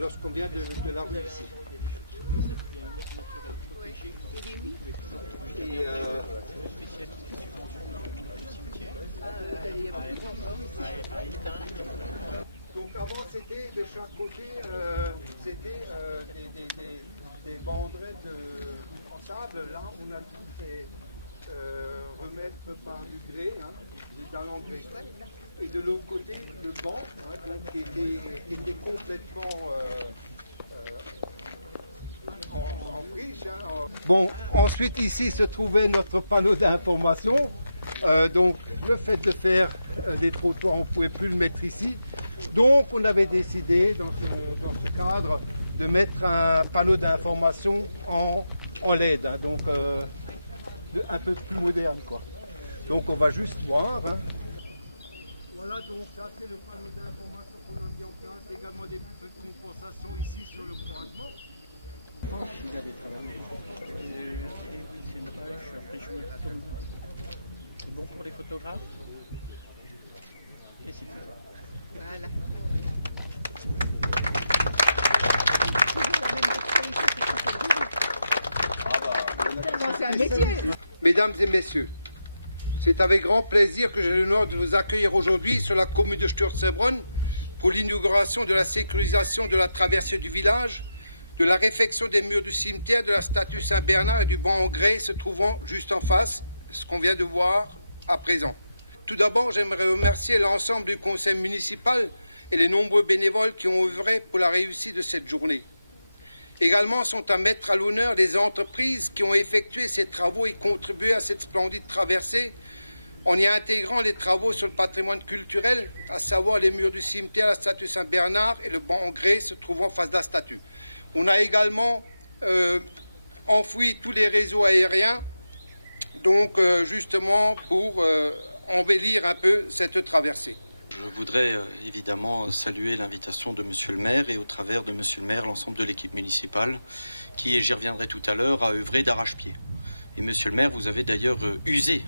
Lorsqu'on vient de la rue ici. Et donc avant c'était de chaque côté c'était des banderettes en sable. Là on a tout fait remettre par du grès, hein, dans l'engrais. Et de l'autre côté le banc, hein, donc, qui était complètement en friche. Hein. Bon, ensuite ici se trouvait notre panneau d'information. Donc le fait de faire des trottoirs, on ne pouvait plus le mettre ici. Donc on avait décidé dans ce cadre de mettre un panneau d'information en LED, hein, donc un peu plus moderne, quoi. Donc on va juste voir. Hein. Voilà, donc ça c'est le panneau d'information qu'on a mis en place, également des feux de compensation ici sur le croisement. Il avait travaillé. C'est une page, après je me tourne. C'est bon pour les photographes. Et c'est tout. Voilà. C'est un métier. Mesdames et messieurs, c'est avec grand plaisir que j'ai l'honneur de vous accueillir aujourd'hui sur la commune de Sturzelbronn pour l'inauguration de la sécurisation de la traversée du village, de la réfection des murs du cimetière, de la statue Saint-Bernard et du banc en grès se trouvant juste en face, ce qu'on vient de voir à présent. Tout d'abord, j'aimerais remercier l'ensemble du conseil municipal et les nombreux bénévoles qui ont œuvré pour la réussite de cette journée. Également sont à mettre à l'honneur les entreprises qui ont effectué ces travaux et contribué à cette splendide traversée en y intégrant les travaux sur le patrimoine culturel, à savoir les murs du cimetière, la statue Saint-Bernard et le banc en grès se trouvant en face de la statue. On a également enfoui tous les réseaux aériens, donc justement pour embellir un peu cette traversée. Je voudrais évidemment saluer l'invitation de Monsieur le maire et au travers de Monsieur le maire, l'ensemble de l'équipe municipale qui, et j'y reviendrai tout à l'heure, a œuvré d'arrache-pied. Et Monsieur le maire, vous avez d'ailleurs usé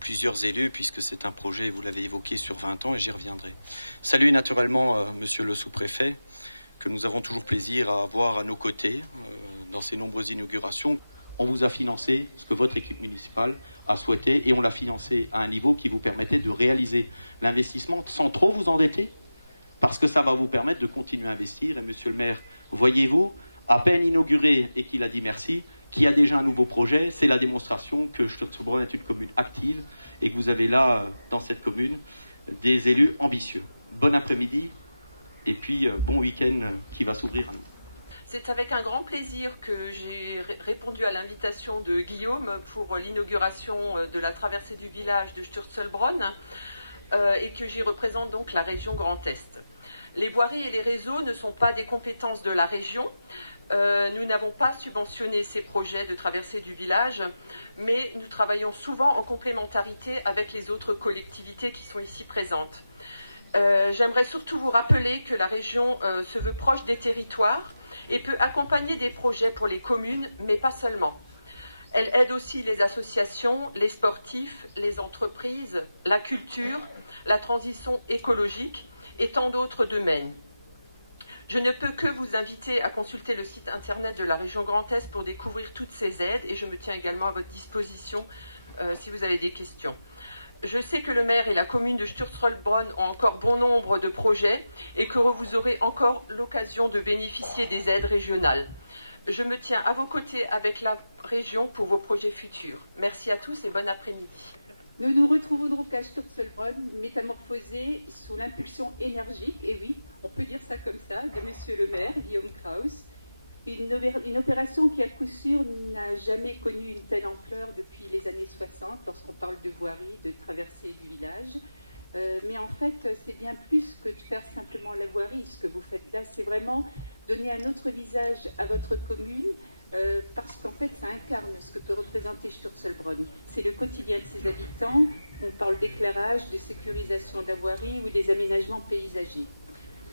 plusieurs élus puisque c'est un projet, vous l'avez évoqué, sur 20 ans et j'y reviendrai. Saluer naturellement Monsieur le sous-préfet que nous avons toujours plaisir à avoir à nos côtés dans ces nombreuses inaugurations. On vous a financé ce que votre équipe municipale a souhaité et on l'a financé à un niveau qui vous permettait de réaliser l'investissement sans trop vous endetter parce que ça va vous permettre de continuer à investir. Et monsieur le maire, voyez-vous, à peine inauguré et qu'il a dit merci, qu'il y a déjà un nouveau projet, c'est la démonstration que Sturzelbronn est une commune active et que vous avez là, dans cette commune, des élus ambitieux. Bon après-midi et puis bon week-end qui va s'ouvrir à nous. C'est avec un grand plaisir que j'ai répondu à l'invitation de Guillaume pour l'inauguration de la traversée du village de Sturzelbronn et que j'y représente donc la région Grand Est. Les voiries et les réseaux ne sont pas des compétences de la région. Nous n'avons pas subventionné ces projets de traversée du village, mais nous travaillons souvent en complémentarité avec les autres collectivités qui sont ici présentes. J'aimerais surtout vous rappeler que la région se veut proche des territoires et peut accompagner des projets pour les communes, mais pas seulement. Elle aide aussi les associations, les sportifs, les entreprises, la culture, la transition écologique et tant d'autres domaines. Je ne peux que vous inviter à consulter le site internet de la région Grand Est pour découvrir toutes ces aides et je me tiens également à votre disposition si vous avez des questions. Je sais que le maire et la commune de Sturzelbronn ont encore bon nombre de projets et que vous aurez encore l'occasion de bénéficier des aides régionales. Je me tiens à vos côtés avec la région pour vos projets futurs. Merci à tous et bon après-midi. Nous nous retrouvons donc à Sturzelbronn, métamorphosés sous l'impulsion énergique, et oui, on peut dire ça comme ça, de monsieur le maire, Guillaume Kraus. Une opération qui, à coup sûr, n'a jamais connu une telle ampleur depuis les années 60, lorsqu'on parle de voirie, de traversée du village. Mais en fait, c'est bien plus que de faire simplement la voirie. Ce que vous faites là, c'est vraiment donner un autre visage à votre commune, parce qu'en fait, ça incarne ce que peut représenter Sturzelbronn. C'est le quotidien de ses habitants. On parle d'éclairage, de sécurisation de la voirie ou des aménagements paysagers.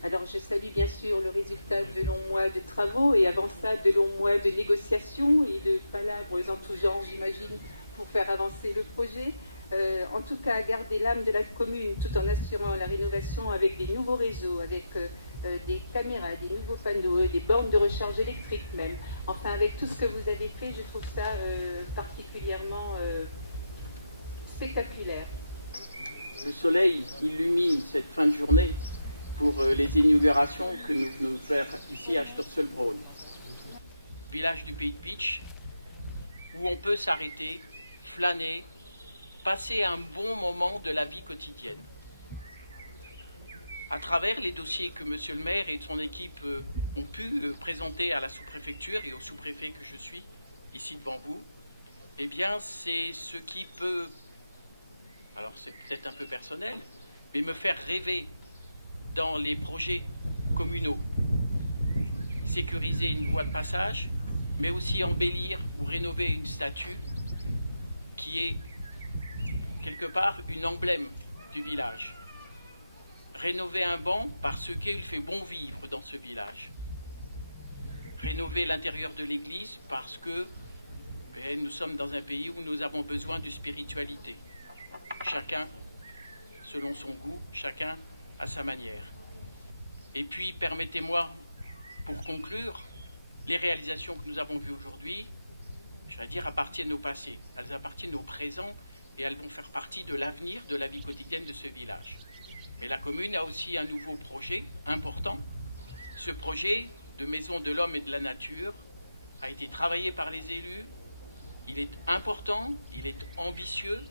Alors je salue bien sûr le résultat de longs mois de travaux et avant ça de longs mois de négociations et de palabres en tout genre, j'imagine, pour faire avancer le projet. en tout cas à garder l'âme de la commune tout en assurant la rénovation avec des nouveaux réseaux, avec des caméras, des nouveaux panneaux, des bornes de recharge électrique même. Enfin, avec tout ce que vous avez fait, je trouve ça particulièrement spectaculaire. Le soleil illumine cette fin de journée pour les inaugurations que nous venons faire ici à Sturzelbronn. Village du Pays de Bitche, où on peut s'arrêter, flâner, passer un bon moment de la vie quotidienne. À travers les dossiers que monsieur le maire et son équipe ont pu présenter à la sous-préfecture et au sous-préfet que je suis, ici devant vous, eh bien c'est ce qui peut, alors c'est peut-être un peu personnel, mais me faire rêver dans les projets communaux. Sécuriser une voie de passage, mais aussi embellir ou rénover une statue qui est quelque part une emblème du village. Rénover un banc parce qu'il fait bon vivre dans ce village. Rénover l'intérieur de l'église parce que nous sommes dans un pays où nous avons besoin de spiritualité. Chacun selon son goût, chacun à sa manière. Et puis, permettez-moi, pour conclure, les réalisations que nous avons vues aujourd'hui, je vais dire, appartiennent au passé. Elles appartiennent au présent et elles vont faire partie de l'avenir de la vie quotidienne de ce village. Mais la commune a aussi un nouveau projet important. Ce projet de maison de l'homme et de la nature a été travaillé par les élus. Il est important, il est ambitieux,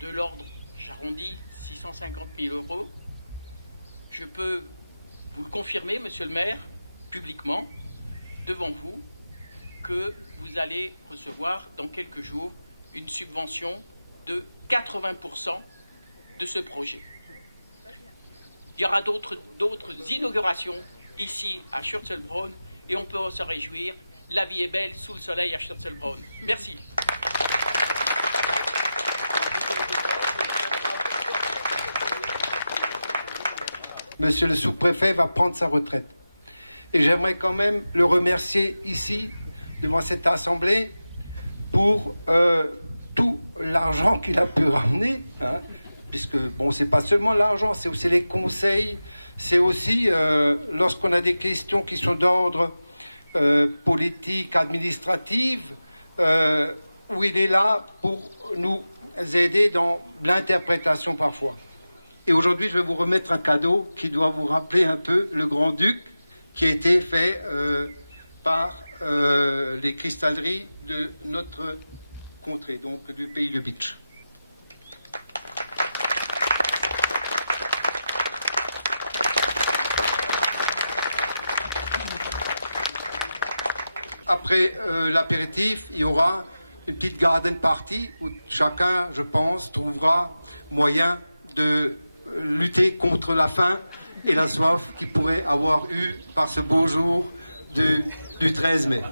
de l'ordre, j'arrondis, 650 000 €. Je peux vous le confirmer, monsieur le maire, publiquement, devant vous, que vous allez recevoir dans quelques jours une subvention de 80% de ce projet. Il y aura d'autres inaugurations ici à Sturzelbronn et on peut se réjouir. La vie est belle sous le soleil à Sturzelbronn. Merci. Monsieur le sous-préfet va prendre sa retraite. Et j'aimerais quand même le remercier ici, devant cette assemblée, pour tout l'argent qu'il a pu ramener, hein, puisque, bon, c'est pas seulement l'argent, c'est aussi les conseils, c'est aussi, lorsqu'on a des questions qui sont d'ordre politique, administrative, où il est là pour nous aider dans l'interprétation parfois. Et aujourd'hui, je vais vous remettre un cadeau qui doit vous rappeler un peu le Grand-Duc, qui a été fait par les cristalleries de notre contrée, donc du pays de Bitche. Après l'apéritif, il y aura une petite garden party où chacun, je pense, trouvera moyen de lutter contre la faim et la soif qu'il pourrait avoir eu par ce beau jour du 13 mai.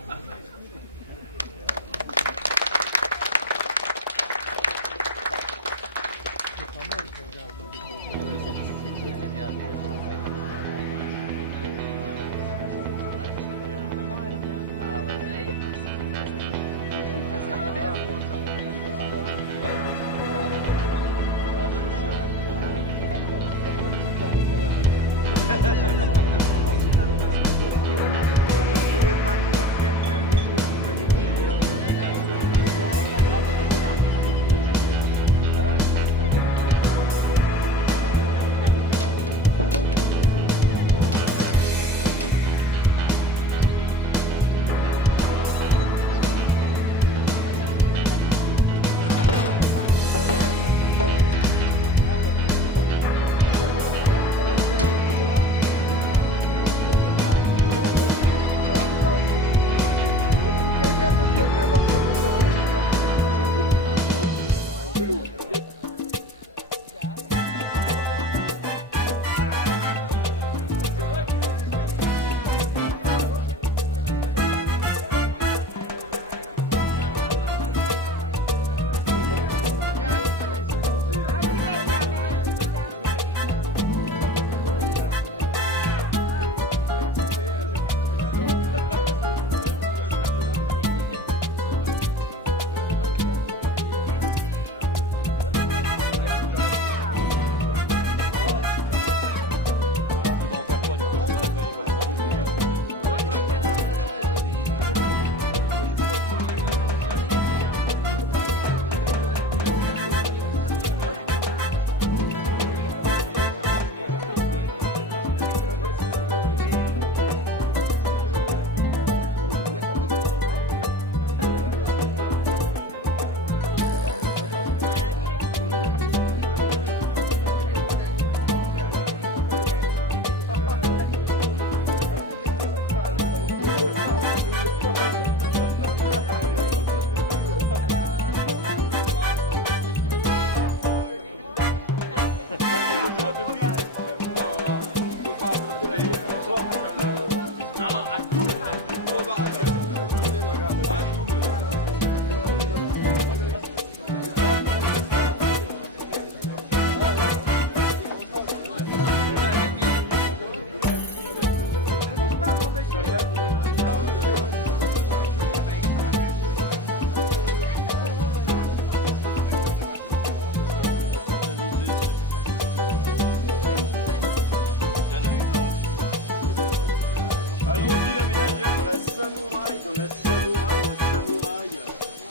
Allons-y la ménagère dans la samouraï, dans la samouraï, la samouraï.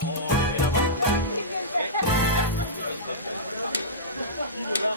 On les met là-bas. Qui de là?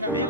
Jamais